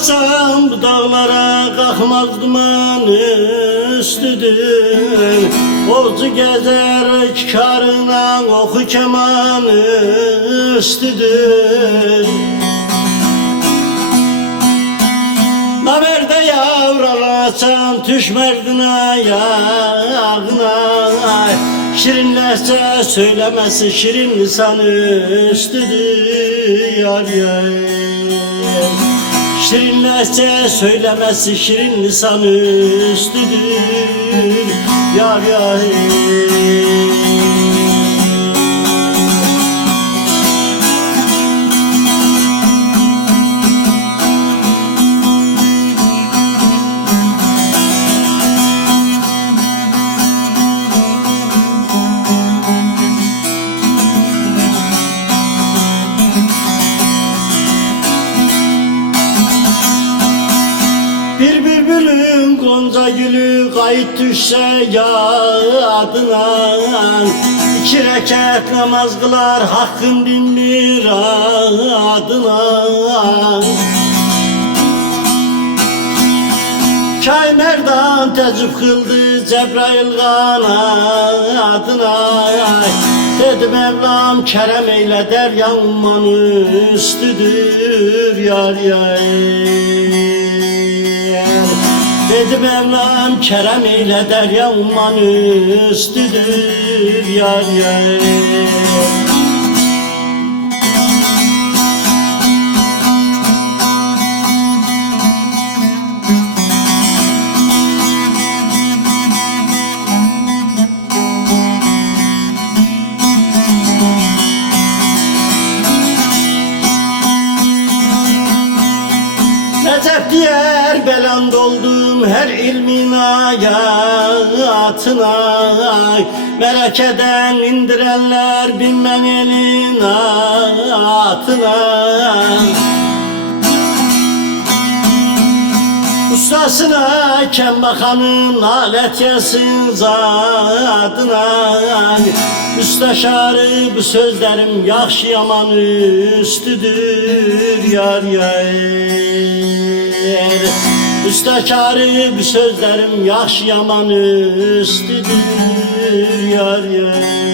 baksam bu dağlara kalkmaz duman üstüdür. Olcu gezer karına oku keman üstüdür. Naberde yavralasan düşmerdin ayağına. Şirinlerse söylemesi şirin lisan üstüdür yar yar. Şirinlerse söylemesi şirin lisan üstüdür yar yar. Bir bülbülün gonca gülü kayıt düşse yadına. İki rekat namaz kılar hakkın bin bir adına. Kay merdan tecrüb kıldı Cebrail kanadına. Dedi Mevlam kerem eyle derya umman üstüdür yar yar. Dedi Mevlam kerem eyle derya umman üstüdür yar yar. Recep diyer belan doldum her ilmin hayatına. Merak eden indirenler binmem elin atına. Ustasına kem bakanın alet yesin zadına. Müsteşarı bu sözlerim yakşı yaman üstüdür yar yar. Müsteşarı bu sözlerim yakşı yaman üstüdür yar yar.